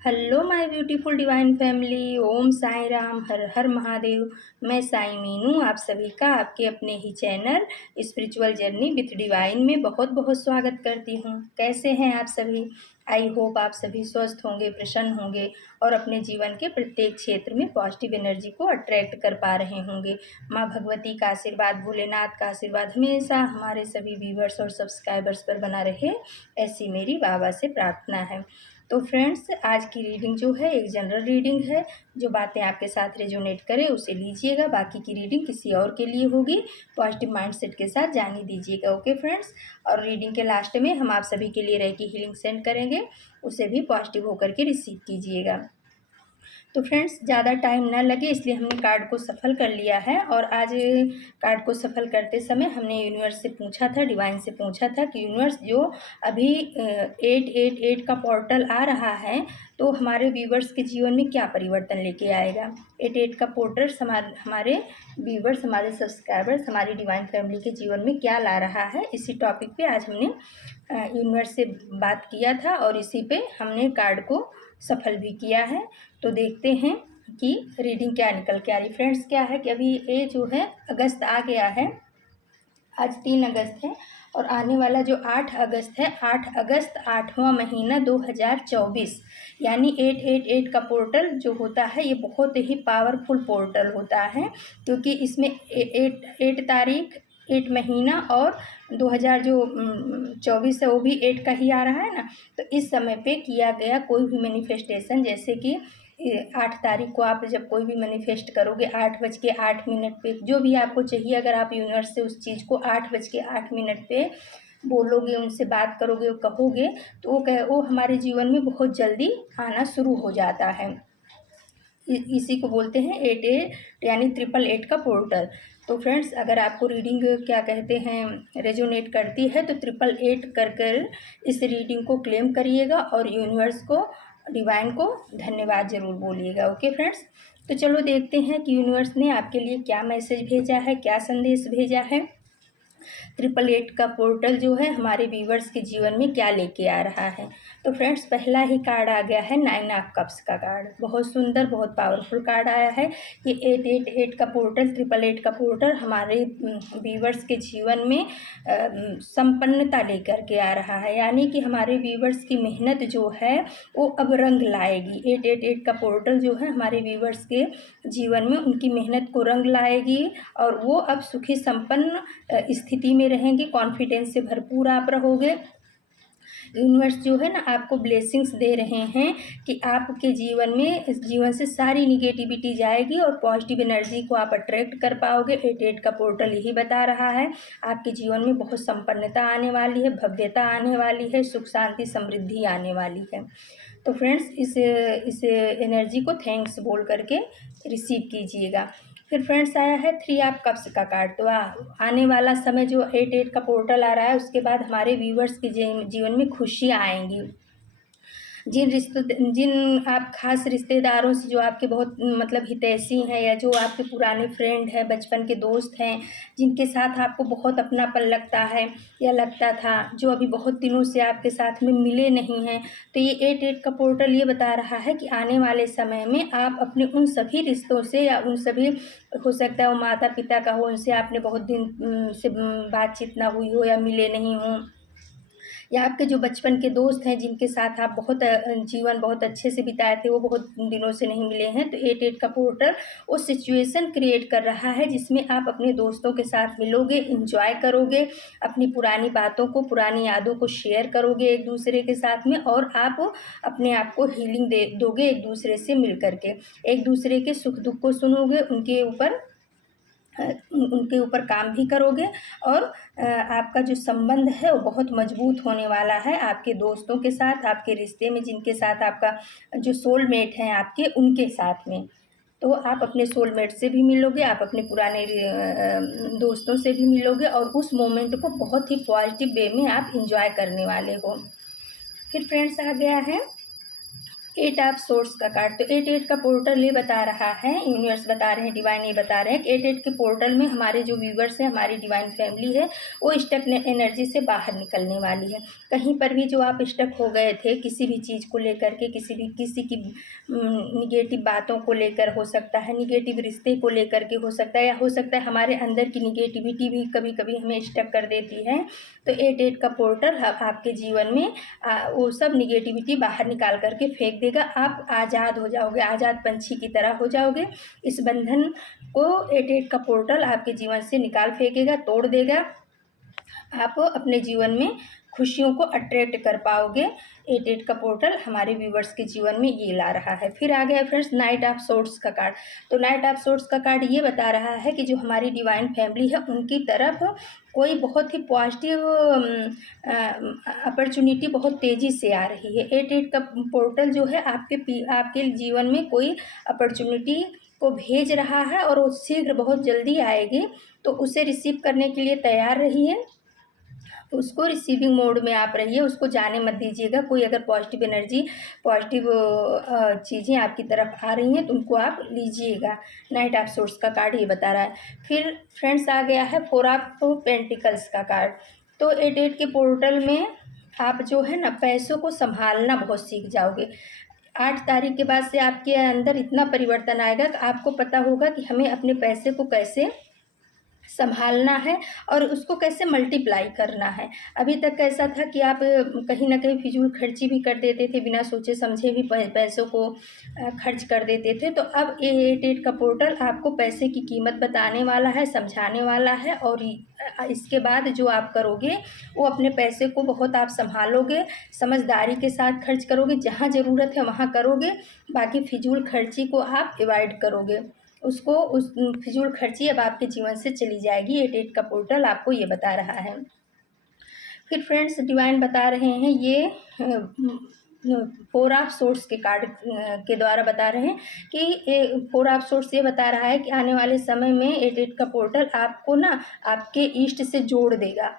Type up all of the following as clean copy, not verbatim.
Hello my beautiful divine family. Om Sai Ram, Har Har Mahadev. मैं साई मीनू आप सभी का आपके अपने ही channel spiritual journey with divine में बहुत बहुत स्वागत करती हूँ। कैसे हैं आप सभी? आई होप आप सभी स्वस्थ होंगे, प्रसन्न होंगे और अपने जीवन के प्रत्येक क्षेत्र में पॉजिटिव एनर्जी को अट्रैक्ट कर पा रहे होंगे। माँ भगवती का आशीर्वाद, भोलेनाथ का आशीर्वाद हमेशा हमारे सभी व्यूवर्स और सब्सक्राइबर्स पर बना रहे, ऐसी मेरी बाबा से प्रार्थना है। तो फ्रेंड्स, आज की रीडिंग जो है एक जनरल रीडिंग है। जो बातें आपके साथ रेजोनेट करे उसे लीजिएगा, बाकी की रीडिंग किसी और के लिए होगी। पॉजिटिव माइंडसेट के साथ जाने दीजिएगा। Okay friends. और रीडिंग के लास्ट में हम आप सभी के लिए रेकी हीलिंग सेंड करेंगे, उसे भी पॉजिटिव होकर के रिसीव कीजिएगा। तो फ्रेंड्स, ज़्यादा टाइम ना लगे इसलिए हमने कार्ड को सफल कर लिया है। और आज कार्ड को सफल करते समय हमने यूनिवर्स से पूछा था, डिवाइन से पूछा था कि यूनिवर्स, जो अभी 888 का पोर्टल आ रहा है तो हमारे व्यूवर्स के जीवन में क्या परिवर्तन लेके आएगा। 88 का पोर्टल हमारे व्यूवर्स, हमारे सब्सक्राइबर्स, हमारी डिवाइन फैमिली के जीवन में क्या ला रहा है, इसी टॉपिक पे आज हमने यूनिवर्स से बात किया था और इसी पे हमने कार्ड को सफल भी किया है। तो देखते हैं कि रीडिंग क्या निकल के आ रही। फ्रेंड्स, क्या है कि अभी ये जो है अगस्त आ गया है, आज 3 अगस्त है और आने वाला जो 8 अगस्त है, 8 अगस्त 8वां महीना 2024, यानी 888 का पोर्टल जो होता है ये बहुत ही पावरफुल पोर्टल होता है, क्योंकि इसमें 8 तारीख, 8 महीना और 2024 है वो भी 8 का ही आ रहा है ना। तो इस समय पे किया गया कोई भी मैनिफेस्टेशन, जैसे कि 8 तारीख को आप जब कोई भी मैनिफेस्ट करोगे 8:08 पे, जो भी आपको चाहिए, अगर आप यूनिवर्स से उस चीज़ को 8:08 पे बोलोगे, उनसे बात करोगे, कहोगे, तो वो हमारे जीवन में बहुत जल्दी आना शुरू हो जाता है। इसी को बोलते हैं 88 यानी 888 का पोर्टल। तो फ्रेंड्स, अगर आपको रीडिंग क्या कहते हैं रेजोनेट करती है तो 888 कर कर इस रीडिंग को क्लेम करिएगा और यूनिवर्स को, डिवाइन को धन्यवाद ज़रूर बोलिएगा। Okay friends. तो चलो देखते हैं कि यूनिवर्स ने आपके लिए क्या मैसेज भेजा है, क्या संदेश भेजा है। 888 का पोर्टल जो है हमारे व्यूवर्स के जीवन में क्या लेके आ रहा है। तो फ्रेंड्स, पहला ही कार्ड आ गया है 9 ऑफ कप्स का कार्ड। बहुत सुंदर, बहुत पावरफुल कार्ड आया है। ये 888 का पोर्टल, 888 का पोर्टल हमारे व्यूवर्स के जीवन में संपन्नता लेकर के आ रहा है, यानी कि हमारे व्यूवर्स की मेहनत जो है वो अब रंग लाएगी। 888 का पोर्टल जो है हमारे व्यूवर्स के जीवन में उनकी मेहनत को रंग लाएगी और वो अब सुखी संपन्न स्थिति में रहेंगे, कॉन्फिडेंस से भरपूर आप रहोगे। यूनिवर्स जो है ना आपको ब्लेसिंग्स दे रहे हैं कि आपके जीवन में, इस जीवन से सारी निगेटिविटी जाएगी और पॉजिटिव एनर्जी को आप अट्रैक्ट कर पाओगे। 88 का पोर्टल यही बता रहा है, आपके जीवन में बहुत संपन्नता आने वाली है, भव्यता आने वाली है, सुख शांति समृद्धि आने वाली है। तो फ्रेंड्स, इस एनर्जी को थैंक्स बोल करके रिसीव कीजिएगा। फिर फ्रेंड्स आया है 3 ऑफ कप्स का कार्ड। तो आने वाला समय जो 88 का पोर्टल आ रहा है उसके बाद हमारे व्यूवर्स के जीवन में खुशियाँ आएंगी। जिन आप खास रिश्तेदारों से, जो आपके बहुत मतलब हितैषी हैं या जो आपके पुराने फ्रेंड हैं, बचपन के दोस्त हैं, जिनके साथ आपको बहुत अपनापन लगता है या लगता था, जो अभी बहुत दिनों से आपके साथ में मिले नहीं हैं, तो ये 88 का पोर्टल ये बता रहा है कि आने वाले समय में आप अपने उन सभी रिश्तों से, या उन सभी, हो सकता है वो माता पिता का हो, उनसे आपने बहुत दिन से बातचीत ना हुई हो या मिले नहीं हों, या आपके जो बचपन के दोस्त हैं जिनके साथ आप बहुत जीवन बहुत अच्छे से बिताए थे, वो बहुत दिनों से नहीं मिले हैं, तो 88 का पोर्टल वो सिचुएशन क्रिएट कर रहा है जिसमें आप अपने दोस्तों के साथ मिलोगे, इंजॉय करोगे, अपनी पुरानी बातों को, पुरानी यादों को शेयर करोगे एक दूसरे के साथ में, और आप अपने आप को हीलिंग दे दोगे एक दूसरे से मिल करके, एक दूसरे के सुख दुख को सुनोगे, उनके ऊपर काम भी करोगे, और आपका जो संबंध है वो बहुत मजबूत होने वाला है आपके दोस्तों के साथ, आपके रिश्ते में, जिनके साथ आपका जो सोलमेट हैं आपके, उनके साथ में। तो आप अपने सोलमेट से भी मिलोगे, आप अपने पुराने दोस्तों से भी मिलोगे और उस मोमेंट को बहुत ही पॉजिटिव वे में आप इंजॉय करने वाले हो। फिर फ्रेंड्स आ गया है एट ऑफ सोर्स का कार्ड। तो एट एट का पोर्टल ये बता रहा है, यूनिवर्स बता रहे हैं, डिवाइन ये बता रहे हैं कि एट एट के पोर्टल में हमारे जो व्यूवर्स हैं, हमारी डिवाइन फैमिली है, वो स्टक एनर्जी से बाहर निकलने वाली है। कहीं पर भी जो आप स्टक हो गए थे किसी भी चीज़ को लेकर के, किसी की निगेटिव बातों को लेकर हो सकता है, निगेटिव रिश्ते को लेकर के हो सकता है, या हो सकता है हमारे अंदर की निगेटिविटी भी कभी कभी हमें स्टक कर देती है। तो एट एट का पोर्टल आपके जीवन में वो सब निगेटिविटी बाहर निकाल करके फेंक देगा। आप आज़ाद हो जाओगे, आज़ाद पंछी की तरह हो जाओगे। इस बंधन को एट एट का पोर्टल आपके जीवन से निकाल फेंकेगा, तोड़ देगा। आप अपने जीवन में खुशियों को अट्रैक्ट कर पाओगे। एट एट का पोर्टल हमारे व्यूवर्स के जीवन में ये ला रहा है। फिर आ गया फ्रेंड्स नाइट ऑफ सोर्ड्स का कार्ड। तो नाइट ऑफ सोर्ड्स का कार्ड ये बता रहा है कि जो हमारी डिवाइन फैमिली है उनकी तरफ कोई बहुत ही पॉजिटिव अपॉर्चुनिटी बहुत तेज़ी से आ रही है। एट एट का पोर्टल जो है आपके जीवन में कोई अपॉर्चुनिटी को भेज रहा है और वो शीघ्र बहुत जल्दी आएगी। तो उसे रिसीव करने के लिए तैयार रहिए, उसको रिसीविंग मोड में आप रहिए, उसको जाने मत दीजिएगा। कोई अगर पॉजिटिव एनर्जी, पॉजिटिव चीज़ें आपकी तरफ आ रही हैं तो उनको आप लीजिएगा। नाइट ऑफ सोर्स का कार्ड ये बता रहा है। फिर फ्रेंड्स आ गया है फोर ऑफ पेंटिकल्स का कार्ड। तो एट एट के पोर्टल में आप जो है ना पैसों को संभालना बहुत सीख जाओगे। 8 तारीख के बाद से आपके अंदर इतना परिवर्तन आएगा कि आपको पता होगा कि हमें अपने पैसे को कैसे संभालना है और उसको कैसे मल्टीप्लाई करना है। अभी तक कैसा था कि आप कहीं ना कहीं फिजूल खर्ची भी कर देते थे, बिना सोचे समझे भी पैसों को खर्च कर देते थे। तो अब ये एट एट का पोर्टल आपको पैसे की कीमत बताने वाला है, समझाने वाला है। और इसके बाद जो आप करोगे वो अपने पैसे को बहुत आप संभालोगे, समझदारी के साथ खर्च करोगे, जहाँ ज़रूरत है वहाँ करोगे, बाकी फिजूल खर्ची को आप अवॉइड करोगे। उस फिजूल खर्ची अब आपके जीवन से चली जाएगी। एट एट का पोर्टल आपको ये बता रहा है। फिर फ्रेंड्स डिवाइन बता रहे हैं ये फोर ऑफ सोर्स के कार्ड के द्वारा बता रहे हैं कि फोर ऑफ सोर्स ये बता रहा है कि आने वाले समय में एट एट का पोर्टल आपको ना आपके ईष्ट से जोड़ देगा।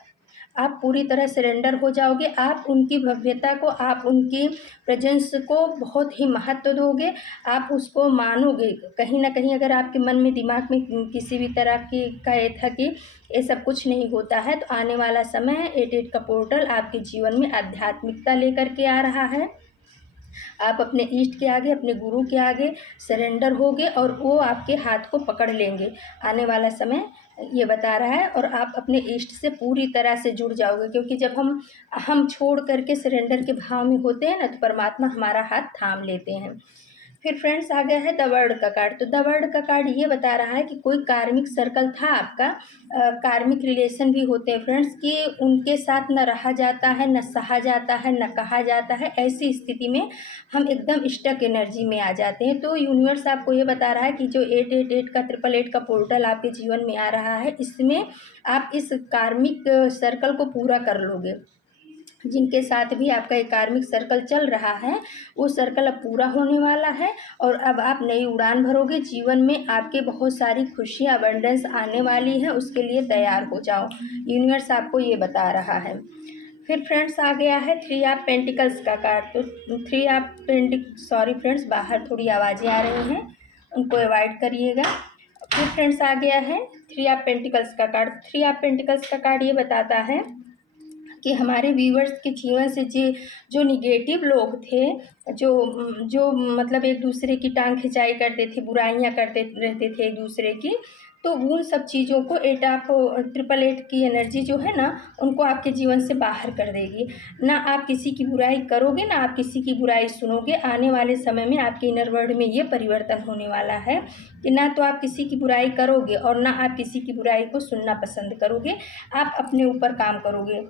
आप पूरी तरह सरेंडर हो जाओगे, आप उनकी भव्यता को, आप उनकी प्रेजेंस को बहुत ही महत्व दोगे, आप उसको मानोगे। कहीं ना कहीं अगर आपके मन में, दिमाग में किसी भी तरह की का ये था कि ये सब कुछ नहीं होता है, तो आने वाला समय एट एट का पोर्टल आपके जीवन में आध्यात्मिकता लेकर के आ रहा है। आप अपने ईष्ट के आगे, अपने गुरु के आगे सरेंडर होगे और वो आपके हाथ को पकड़ लेंगे। आने वाला समय ये बता रहा है और आप अपने ईष्ट से पूरी तरह से जुड़ जाओगे, क्योंकि जब हम छोड़ करके सरेंडर के भाव में होते हैं ना तो परमात्मा हमारा हाथ थाम लेते हैं। फिर फ्रेंड्स आ गया है द वर्ड का कार्ड। तो द वर्ड का कार्ड ये बता रहा है कि कोई कार्मिक सर्कल था आपका, कार्मिक रिलेशन भी होते हैं फ्रेंड्स, कि उनके साथ न रहा जाता है, न सहा जाता है, न कहा जाता है। ऐसी स्थिति में हम एकदम स्टक एनर्जी में आ जाते हैं। तो यूनिवर्स आपको ये बता रहा है कि जो 888 का 888 का पोर्टल आपके जीवन में आ रहा है, इसमें आप इस कार्मिक सर्कल को पूरा कर लोगे। जिनके साथ भी आपका एक कार्मिक सर्कल चल रहा है वो सर्कल अब पूरा होने वाला है और अब आप नई उड़ान भरोगे। जीवन में आपके बहुत सारी खुशियाँ, अबंडेंस आने वाली है, उसके लिए तैयार हो जाओ। यूनिवर्स आपको ये बता रहा है। फिर फ्रेंड्स आ गया है थ्री ऑफ पेंटिकल्स का कार्ड। तो सॉरी फ्रेंड्स, बाहर थोड़ी आवाज़ें आ रही हैं, उनको अवॉइड करिएगा। फिर फ्रेंड्स आ गया है थ्री ऑफ पेंटिकल्स का कार्ड। थ्री ऑफ पेंटिकल्स का कार्ड ये बताता है कि हमारे व्यूवर्स के जीवन से जो निगेटिव लोग थे, जो मतलब एक दूसरे की टांग खिंचाई करते थे, बुराइयां करते रहते थे एक दूसरे की, तो उन सब चीज़ों को 888 की एनर्जी जो है ना, उनको आपके जीवन से बाहर कर देगी। ना आप किसी की बुराई करोगे, ना आप किसी की बुराई सुनोगे। आने वाले समय में आपके इनर वर्ल्ड में ये परिवर्तन होने वाला है कि ना तो आप किसी की बुराई करोगे और ना आप किसी की बुराई को सुनना पसंद करोगे। आप अपने ऊपर काम करोगे।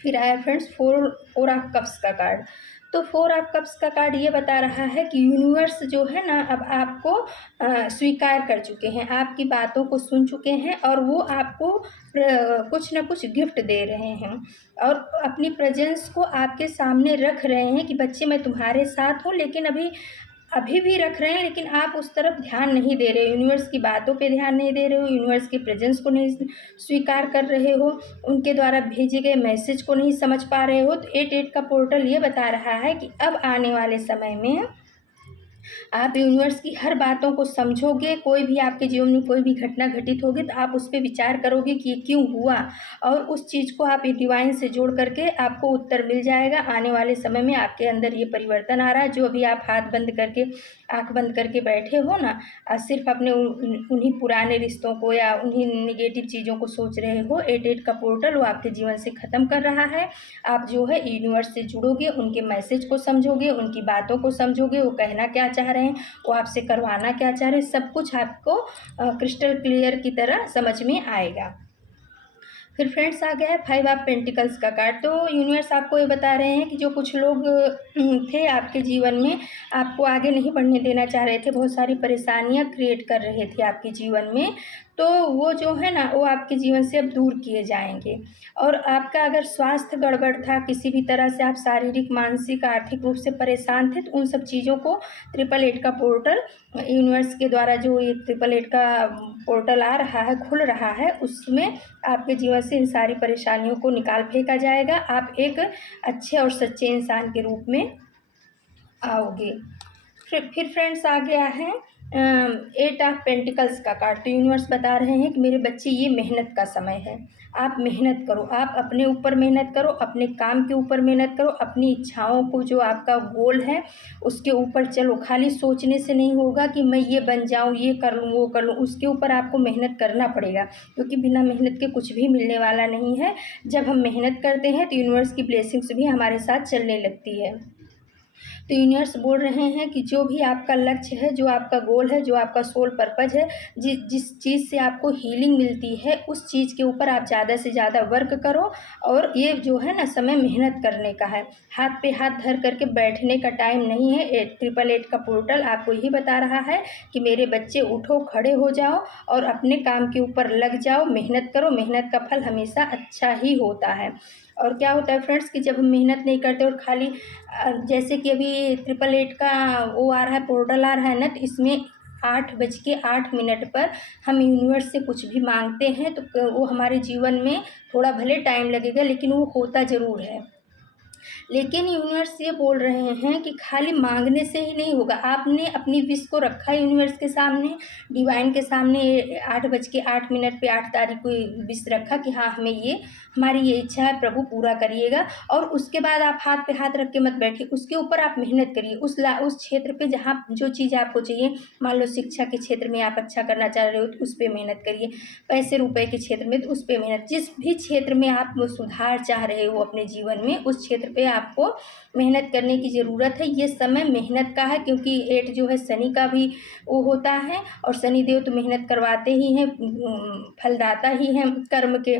फिर आया फ्रेंड्स फोर ऑफ कप्स का कार्ड। तो फोर ऑफ कप्स का कार्ड ये बता रहा है कि यूनिवर्स जो है ना अब आपको स्वीकार कर चुके हैं, आपकी बातों को सुन चुके हैं और वो आपको कुछ ना कुछ गिफ्ट दे रहे हैं और अपनी प्रेजेंस को आपके सामने रख रहे हैं कि बच्चे मैं तुम्हारे साथ हूँ, लेकिन अभी अभी भी रख रहे हैं, लेकिन आप उस तरफ ध्यान नहीं दे रहे हो, यूनिवर्स की बातों पे ध्यान नहीं दे रहे हो, यूनिवर्स के प्रेजेंस को नहीं स्वीकार कर रहे हो, उनके द्वारा भेजे गए मैसेज को नहीं समझ पा रहे हो। तो 88 का पोर्टल ये बता रहा है कि अब आने वाले समय में आप यूनिवर्स की हर बातों को समझोगे। कोई भी आपके जीवन में कोई भी घटना घटित होगी तो आप उस पर विचार करोगे कि ये क्यों हुआ, और उस चीज़ को आप डिवाइन से जोड़ करके आपको उत्तर मिल जाएगा। आने वाले समय में आपके अंदर ये परिवर्तन आ रहा है। जो अभी आप हाथ बंद करके, आँख बंद करके बैठे हो ना, सिर्फ अपने उन्हीं पुराने रिश्तों को या उन्हीं निगेटिव चीज़ों को सोच रहे हो, 88 का पोर्टल वो आपके जीवन से ख़त्म कर रहा है। आप जो है यूनिवर्स से जुड़ोगे, उनके मैसेज को समझोगे, उनकी बातों को समझोगे, वो कहना क्या चाह रहे हैं, वो आपसे करवाना क्या चाह रहे हैं, सब कुछ आपको क्रिस्टल क्लियर की तरह समझ में आएगा। फिर फ्रेंड्स आ गया है 5 ऑफ पेंटिकल्स का कार्ड। तो यूनिवर्स आपको ये बता रहे हैं कि जो कुछ लोग थे आपके जीवन में, आपको आगे नहीं बढ़ने देना चाह रहे थे, बहुत सारी परेशानियां क्रिएट कर रहे थे आपके जीवन में, तो वो जो है ना, वो आपके जीवन से अब दूर किए जाएंगे। और आपका अगर स्वास्थ्य गड़बड़ था, किसी भी तरह से आप शारीरिक, मानसिक, आर्थिक रूप से परेशान थे, तो उन सब चीज़ों को 888 का पोर्टल यूनिवर्स के द्वारा, जो ये 888 का पोर्टल आ रहा है, खुल रहा है, उसमें आपके जीवन से इन सारी परेशानियों को निकाल फेंका जाएगा। आप एक अच्छे और सच्चे इंसान के रूप में आओगे। फिर फ्रेंड्स आ गया है 8 ऑफ पेंटिकल्स का कार्ड। तो यूनिवर्स बता रहे हैं कि मेरे बच्चे, ये मेहनत का समय है, आप मेहनत करो, आप अपने ऊपर मेहनत करो, अपने काम के ऊपर मेहनत करो, अपनी इच्छाओं को, जो आपका गोल है उसके ऊपर चलो। खाली सोचने से नहीं होगा कि मैं ये बन जाऊं, ये कर लूं, वो कर लूं, उसके ऊपर आपको मेहनत करना पड़ेगा, क्योंकि बिना मेहनत के कुछ भी मिलने वाला नहीं है। जब हम मेहनत करते हैं तो यूनिवर्स की ब्लेसिंग्स भी हमारे साथ चलने लगती है। तो यूनिवर्स बोल रहे हैं कि जो भी आपका लक्ष्य है, जो आपका गोल है, जो आपका सोल पर्पज है, जिस चीज़ से आपको हीलिंग मिलती है, उस चीज़ के ऊपर आप ज़्यादा से ज़्यादा वर्क करो। और ये जो है ना, समय मेहनत करने का है, हाथ पे हाथ धर करके बैठने का टाइम नहीं है। 888 का पोर्टल आपको यही बता रहा है कि मेरे बच्चे, उठो, खड़े हो जाओ और अपने काम के ऊपर लग जाओ, मेहनत करो। मेहनत का फल हमेशा अच्छा ही होता है। और क्या होता है फ्रेंड्स कि जब हम मेहनत नहीं करते और खाली जैसे कि अभी 888 का वो आ रहा है, पोर्टल आ रहा है ना, तो इसमें 8:08 पर हम यूनिवर्स से कुछ भी मांगते हैं तो वो हमारे जीवन में थोड़ा भले टाइम लगेगा, लेकिन वो होता ज़रूर है। लेकिन यूनिवर्स ये बोल रहे हैं कि खाली मांगने से ही नहीं होगा। आपने अपनी विश को रखा यूनिवर्स के सामने, डिवाइन के सामने, 8:08 पे 8 तारीख को विश रखा कि हाँ, हमें ये, हमारी ये इच्छा है, प्रभु पूरा करिएगा। और उसके बाद आप हाथ पे हाथ रख के मत बैठिए, उसके ऊपर आप मेहनत करिए। उस क्षेत्र पे जहाँ जो चीज़ आपको चाहिए, मान लो शिक्षा के क्षेत्र में आप अच्छा करना चाह रहे हो तो उस पर मेहनत करिए, पैसे रुपए के क्षेत्र में तो उस पर मेहनत, जिस भी क्षेत्र में आप सुधार चाह रहे हो अपने जीवन में, उस क्षेत्र पे आपको मेहनत करने की ज़रूरत है। ये समय मेहनत का है, क्योंकि 8 जो है शनि का भी वो होता है, और शनि देव तो मेहनत करवाते ही हैं, फलदाता ही हैं कर्म के।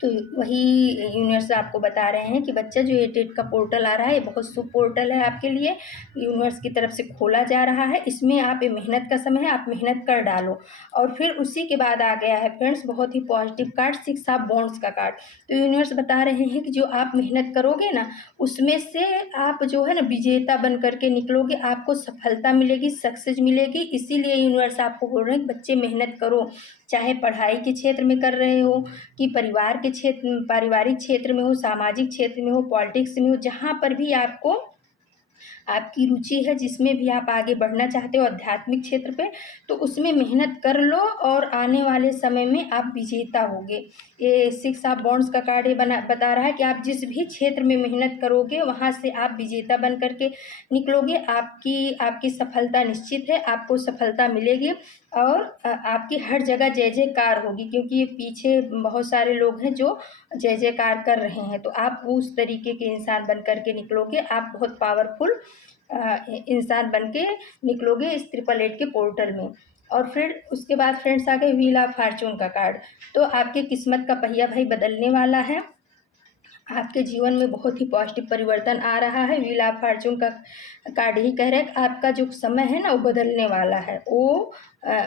तो वही यूनिवर्स आपको बता रहे हैं कि बच्चा, जो 88 का पोर्टल आ रहा है, ये बहुत शुभ पोर्टल है आपके लिए, यूनिवर्स की तरफ से खोला जा रहा है। इसमें आप, ये मेहनत का समय है, आप मेहनत कर डालो। और फिर उसी के बाद आ गया है फ्रेंड्स बहुत ही पॉजिटिव कार्ड, 6 ऑफ वॉन्ड्स का कार्ड। तो यूनिवर्स बता रहे हैं कि जो आप मेहनत करोगे ना, उसमें से आप जो है ना, विजेता बन करके निकलोगे, आपको सफलता मिलेगी, सक्सेस मिलेगी। इसीलिए यूनिवर्स आपको बोल रहे हैं कि बच्चे मेहनत करो, चाहे पढ़ाई के क्षेत्र में कर रहे हो, कि परिवार के क्षेत्र, पारिवारिक क्षेत्र में हो, सामाजिक क्षेत्र में हो, पॉलिटिक्स में हो, जहाँ पर भी आपको आपकी रुचि है, जिसमें भी आप आगे बढ़ना चाहते हो, आध्यात्मिक क्षेत्र पे, तो उसमें मेहनत कर लो और आने वाले समय में आप विजेता होगे। ये 6 ऑफ वॉन्ड्स का कार्ड ये बता रहा है कि आप जिस भी क्षेत्र में मेहनत करोगे, वहाँ से आप विजेता बन करके निकलोगे। आपकी सफलता निश्चित है, आपको सफलता मिलेगी, और आपकी हर जगह जय जयकार होगी, क्योंकि ये पीछे बहुत सारे लोग हैं जो जय जयकार कर रहे हैं। तो आप उस तरीके के इंसान बन करके निकलोगे, आप बहुत पावरफुल इंसान बन के निकलोगे इस 888 के पोर्टल में। और फिर उसके बाद फ्रेंड्स आ गए व्हील ऑफ फॉर्चून का कार्ड। तो आपके किस्मत का पहिया भाई बदलने वाला है, आपके जीवन में बहुत ही पॉजिटिव परिवर्तन आ रहा है। व्हील ऑफ फॉर्चून का कार्ड ही कह रहा है कि आपका जो समय है ना, वो बदलने वाला है, वो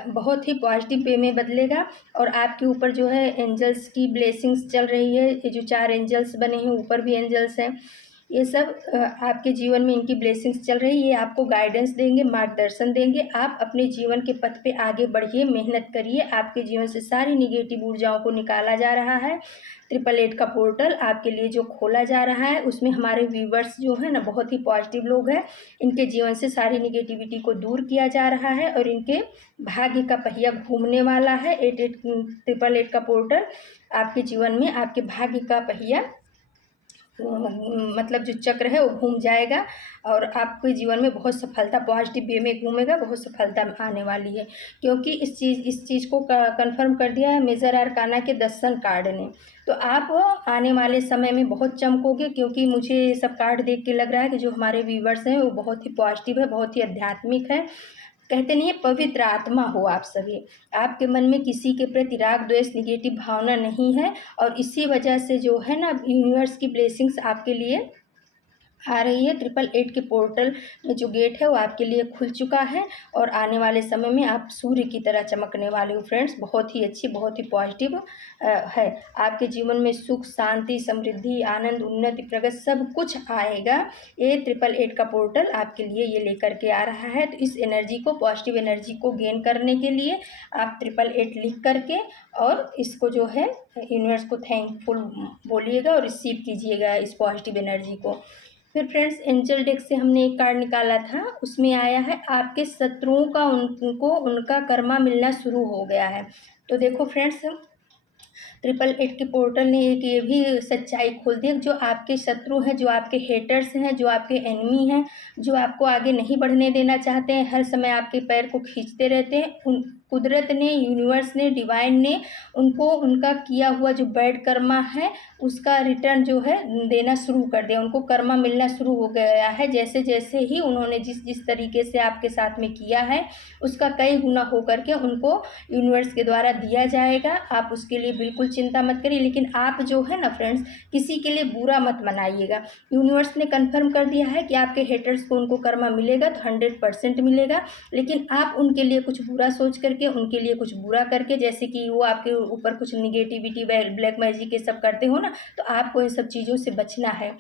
बहुत ही पॉजिटिव वे में बदलेगा। और आपके ऊपर जो है एंजल्स की ब्लेसिंग्स चल रही है। ये जो 4 एंजल्स बने हैं, ऊपर भी एंजल्स हैं, ये सब आपके जीवन में इनकी ब्लेसिंग्स चल रही है। ये आपको गाइडेंस देंगे, मार्गदर्शन देंगे। आप अपने जीवन के पथ पे आगे बढ़िए, मेहनत करिए। आपके जीवन से सारी निगेटिव ऊर्जाओं को निकाला जा रहा है। 888 का पोर्टल आपके लिए जो खोला जा रहा है, उसमें हमारे व्यूवर्स जो है ना बहुत ही पॉजिटिव लोग हैं। इनके जीवन से सारी निगेटिविटी को दूर किया जा रहा है और इनके भाग्य का पहिया घूमने वाला है। 888 का पोर्टल आपके जीवन में आपके भाग्य का पहिया मतलब जो चक्र है वो घूम जाएगा और आपके जीवन में बहुत सफलता पॉजिटिव वे में घूमेगा, बहुत सफलता आने वाली है। क्योंकि इस चीज़ को कंफर्म कर दिया है मेजर आर्काना के दर्शन कार्ड ने। तो आप आने वाले समय में बहुत चमकोगे, क्योंकि मुझे सब कार्ड देख के लग रहा है कि जो हमारे व्यूवर्स हैं वो बहुत ही पॉजिटिव है, बहुत ही आध्यात्मिक है। कहते नहीं है पवित्र आत्मा हो आप सभी, आपके मन में किसी के प्रति राग द्वेष निगेटिव भावना नहीं है। और इसी वजह से जो है ना यूनिवर्स की ब्लेसिंग्स आपके लिए आ रही है। 888 के पोर्टल में जो गेट है वो आपके लिए खुल चुका है और आने वाले समय में आप सूर्य की तरह चमकने वाले हो फ्रेंड्स। बहुत ही अच्छी, बहुत ही पॉजिटिव है। आपके जीवन में सुख, शांति, समृद्धि, आनंद, उन्नति, प्रगति सब कुछ आएगा। ये 888 का पोर्टल आपके लिए ये लेकर के आ रहा है। तो इस एनर्जी को, पॉजिटिव एनर्जी को गेन करने के लिए आप 888 लिख करके और इसको जो है यूनिवर्स को थैंकफुल बोलिएगा और रिसीव कीजिएगा इस पॉजिटिव एनर्जी को। फिर फ्रेंड्स एंजल डेक से हमने एक कार्ड निकाला था, उसमें आया है आपके शत्रुओं का उनको उनका कर्मा मिलना शुरू हो गया है। तो देखो फ्रेंड्स 888 के पोर्टल ने एक ये भी सच्चाई खोल दी, जो आपके शत्रु हैं, जो आपके हेटर्स हैं, जो आपके एनिमी हैं, जो आपको आगे नहीं बढ़ने देना चाहते हैं, हर समय आपके पैर को खींचते रहते हैं, उन कुदरत ने, यूनिवर्स ने, डिवाइन ने उनको उनका किया हुआ जो बैड कर्मा है उसका रिटर्न जो है देना शुरू कर दिया। उनको कर्मा मिलना शुरू हो गया है। जैसे जैसे ही उन्होंने जिस जिस तरीके से आपके साथ में किया है उसका कई गुना हो करके उनको यूनिवर्स के द्वारा दिया जाएगा। आप उसके लिए बिल्कुल चिंता मत करिए। लेकिन आप जो है ना फ्रेंड्स किसी के लिए बुरा मत मनाइएगा। यूनिवर्स ने कन्फर्म कर दिया है कि आपके हेटर्स को उनको कर्मा मिलेगा तो 100% मिलेगा। लेकिन आप उनके लिए कुछ बुरा सोच करके, उनके लिए कुछ बुरा करके, जैसे कि वो आपके ऊपर कुछ निगेटिविटी, ब्लैक मैजिक ये सब करते हो ना, तो आपको इन सब चीज़ों से बचना है।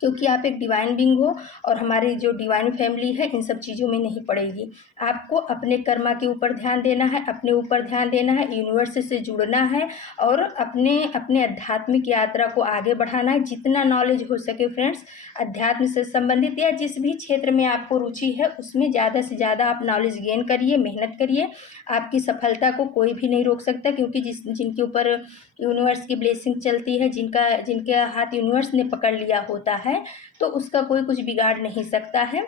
क्योंकि आप एक डिवाइन बीइंग हो और हमारी जो डिवाइन फैमिली है इन सब चीज़ों में नहीं पड़ेगी। आपको अपने कर्मा के ऊपर ध्यान देना है, अपने ऊपर ध्यान देना है, यूनिवर्स से जुड़ना है और अपने अपने आध्यात्मिक यात्रा को आगे बढ़ाना है। जितना नॉलेज हो सके फ्रेंड्स अध्यात्म से संबंधित या जिस भी क्षेत्र में आपको रुचि है उसमें ज़्यादा से ज़्यादा आप नॉलेज गेन करिए, मेहनत करिए। आपकी सफलता को कोई भी नहीं रोक सकता, क्योंकि जिनके ऊपर यूनिवर्स की ब्लेसिंग चलती है, जिनके हाथ यूनिवर्स ने पकड़ लिया होता है, तो उसका कोई कुछ बिगाड़ नहीं सकता है।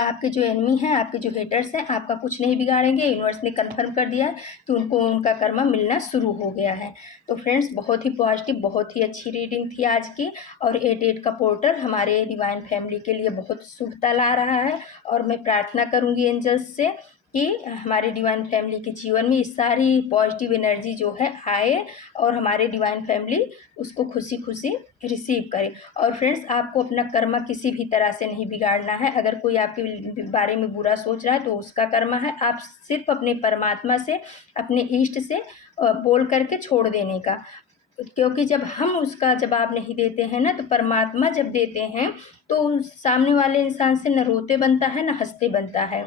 आपके जो एनिमी हैं, आपके जो हेटर्स हैं, आपका कुछ नहीं बिगाड़ेंगे। यूनिवर्स ने कंफर्म कर दिया कि उनको उनका कर्मा मिलना शुरू हो गया है। तो फ्रेंड्स बहुत ही पॉजिटिव, बहुत ही अच्छी रीडिंग थी आज की। और 88 का पोर्टल हमारे डिवाइन फैमिली के लिए बहुत शुभता ला रहा है। और मैं प्रार्थना करूँगी एंजल्स से कि हमारे डिवाइन फैमिली के जीवन में इस सारी पॉजिटिव एनर्जी जो है आए और हमारे डिवाइन फैमिली उसको खुशी खुशी रिसीव करे। और फ्रेंड्स आपको अपना कर्मा किसी भी तरह से नहीं बिगाड़ना है। अगर कोई आपके बारे में बुरा सोच रहा है तो उसका कर्मा है। आप सिर्फ अपने परमात्मा से, अपने इष्ट से बोल करके छोड़ देने का। क्योंकि जब हम उसका जवाब नहीं देते हैं ना, तो परमात्मा जब देते हैं तो सामने वाले इंसान से न रोते बनता है न हंसते बनता है।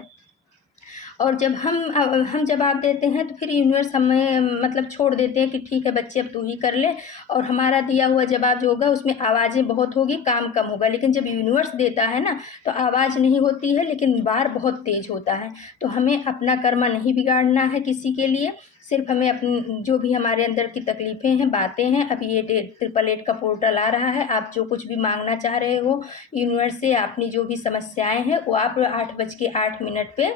और जब हम जवाब देते हैं तो फिर यूनिवर्स हमें मतलब छोड़ देते हैं कि ठीक है बच्चे अब तू ही कर ले। और हमारा दिया हुआ जवाब जो होगा उसमें आवाज़ें बहुत होगी, काम कम होगा। लेकिन जब यूनिवर्स देता है ना तो आवाज़ नहीं होती है लेकिन वार बहुत तेज होता है। तो हमें अपना कर्मा नहीं बिगाड़ना है किसी के लिए। सिर्फ हमें अपनी जो भी हमारे अंदर की तकलीफ़ें हैं, बातें हैं, अभी ये 888 का पोर्टल आ रहा है। आप जो कुछ भी मांगना चाह रहे हो यूनिवर्स से, अपनी जो भी समस्याएं हैं वो आप 8:08 पे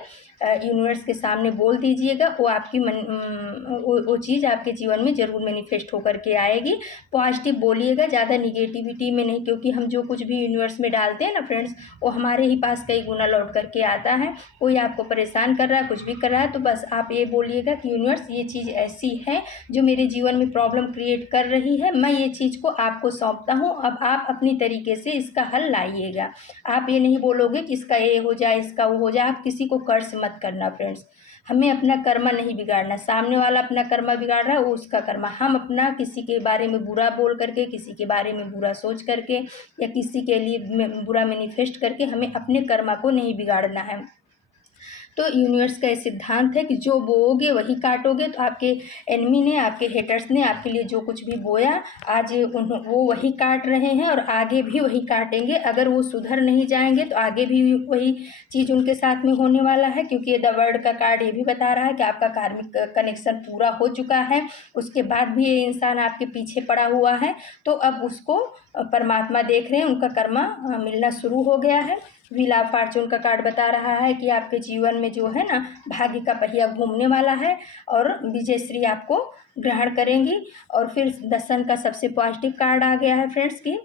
यूनिवर्स के सामने बोल दीजिएगा। वो आपकी वो चीज़ आपके जीवन में ज़रूर मैनिफेस्ट होकर के आएगी। पॉजिटिव बोलिएगा, ज़्यादा निगेटिविटी में नहीं, क्योंकि हम जो कुछ भी यूनिवर्स में डालते हैं ना फ्रेंड्स वो हमारे ही पास कई गुना लौट करके आता है। कोई आपको परेशान कर रहा है, कुछ भी कर रहा है, तो बस आप ये बोलिएगा कि यूनिवर्स ये चीज़ ऐसी है जो मेरे जीवन में प्रॉब्लम क्रिएट कर रही है, मैं ये चीज़ को आपको सौंपता हूँ, अब आप अपनी तरीके से इसका हल लाइएगा। आप ये नहीं बोलोगे कि इसका ये हो जाए, इसका वो हो जाए। आप किसी को कर्ज मत करना फ्रेंड्स। हमें अपना कर्मा नहीं बिगाड़ना, सामने वाला अपना कर्मा बिगाड़ रहा है वो उसका कर्मा, हम अपना किसी के बारे में बुरा बोल करके, किसी के बारे में बुरा सोच करके या किसी के लिए बुरा मैनिफेस्ट करके हमें अपने कर्मा को नहीं बिगाड़ना है। तो यूनिवर्स का ये सिद्धांत है कि जो बोओगे वही काटोगे। तो आपके एनिमी ने, आपके हेटर्स ने आपके लिए जो कुछ भी बोया आज वो वही काट रहे हैं और आगे भी वही काटेंगे। अगर वो सुधर नहीं जाएंगे तो आगे भी वही चीज़ उनके साथ में होने वाला है, क्योंकि ये द वर्ल्ड का कार्ड ये भी बता रहा है कि आपका कार्मिक कनेक्शन पूरा हो चुका है, उसके बाद भी ये इंसान आपके पीछे पड़ा हुआ है। तो अब उसको परमात्मा देख रहे हैं, उनका कर्मा मिलना शुरू हो गया है। व्हील ऑफ फॉर्चून का कार्ड बता रहा है कि आपके जीवन में जो है ना भाग्य का पहिया घूमने वाला है और विजयश्री आपको ग्रहण करेंगी। और फिर द सन का सबसे पॉजिटिव कार्ड आ गया है फ्रेंड्स की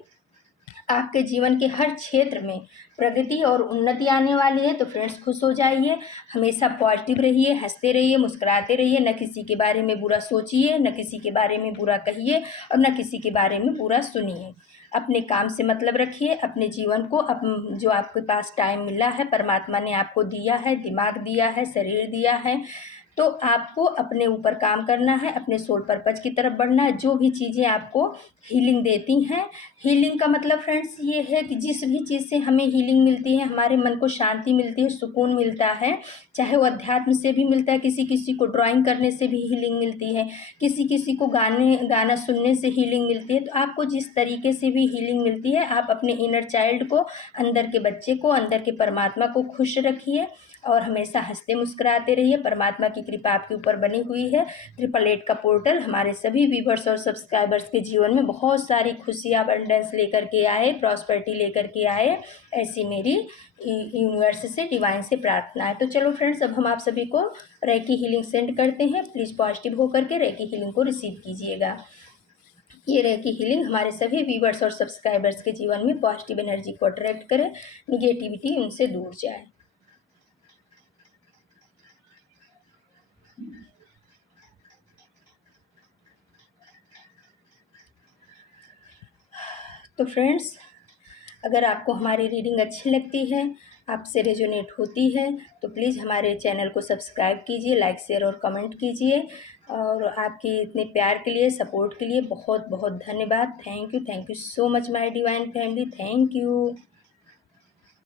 आपके जीवन के हर क्षेत्र में प्रगति और उन्नति आने वाली है। तो फ्रेंड्स खुश हो जाइए, हमेशा पॉजिटिव रहिए, हंसते रहिए, मुस्कुराते रहिए, न किसी के बारे में बुरा सोचिए, न किसी के बारे में बुरा कहिए और न किसी के बारे में बुरा सुनिए। अपने काम से मतलब रखिए, अपने जीवन को जो आपके पास टाइम मिला है, परमात्मा ने आपको दिया है, दिमाग दिया है, शरीर दिया है, तो आपको अपने ऊपर काम करना है, अपने सोल पर्पज की तरफ बढ़ना है। जो भी चीज़ें आपको हीलिंग देती हैं, हीलिंग का मतलब फ्रेंड्स ये है कि जिस भी चीज़ से हमें हीलिंग मिलती है, हमारे मन को शांति मिलती है, सुकून मिलता है, चाहे वो अध्यात्म से भी मिलता है, किसी किसी को ड्राइंग करने से भी हीलिंग मिलती है, किसी किसी को गाना सुनने से हीलिंग मिलती है। तो आपको जिस तरीके से भी हीलिंग मिलती है, आप अपने इनर चाइल्ड को, अंदर के बच्चे को, अंदर के परमात्मा को खुश रखिए और हमेशा हंसते मुस्कुराते रहिए। परमात्मा की कृपा आपके ऊपर बनी हुई है। 888 का पोर्टल हमारे सभी व्यूवर्स और सब्सक्राइबर्स के जीवन में बहुत सारी खुशियाँ, अबंडेंस लेकर के आए, प्रॉस्पेरिटी लेकर के आए, ऐसी मेरी यूनिवर्स से, डिवाइन से प्रार्थना है। तो चलो फ्रेंड्स, अब हम आप सभी को रेकी हीलिंग सेंड करते हैं। प्लीज़ पॉजिटिव होकर के रेकी हीलिंग को रिसीव कीजिएगा। ये रेकी हीलिंग हमारे सभी व्यूवर्स और सब्सक्राइबर्स के जीवन में पॉजिटिव एनर्जी को अट्रैक्ट करे, निगेटिविटी उनसे दूर जाए। तो फ्रेंड्स, अगर आपको हमारी रीडिंग अच्छी लगती है, आपसे रेजोनेट होती है, तो प्लीज़ हमारे चैनल को सब्सक्राइब कीजिए, लाइक शेयर और कमेंट कीजिए। और आपके इतने प्यार के लिए, सपोर्ट के लिए बहुत बहुत धन्यवाद। Thank you so much my divine family. Thank you.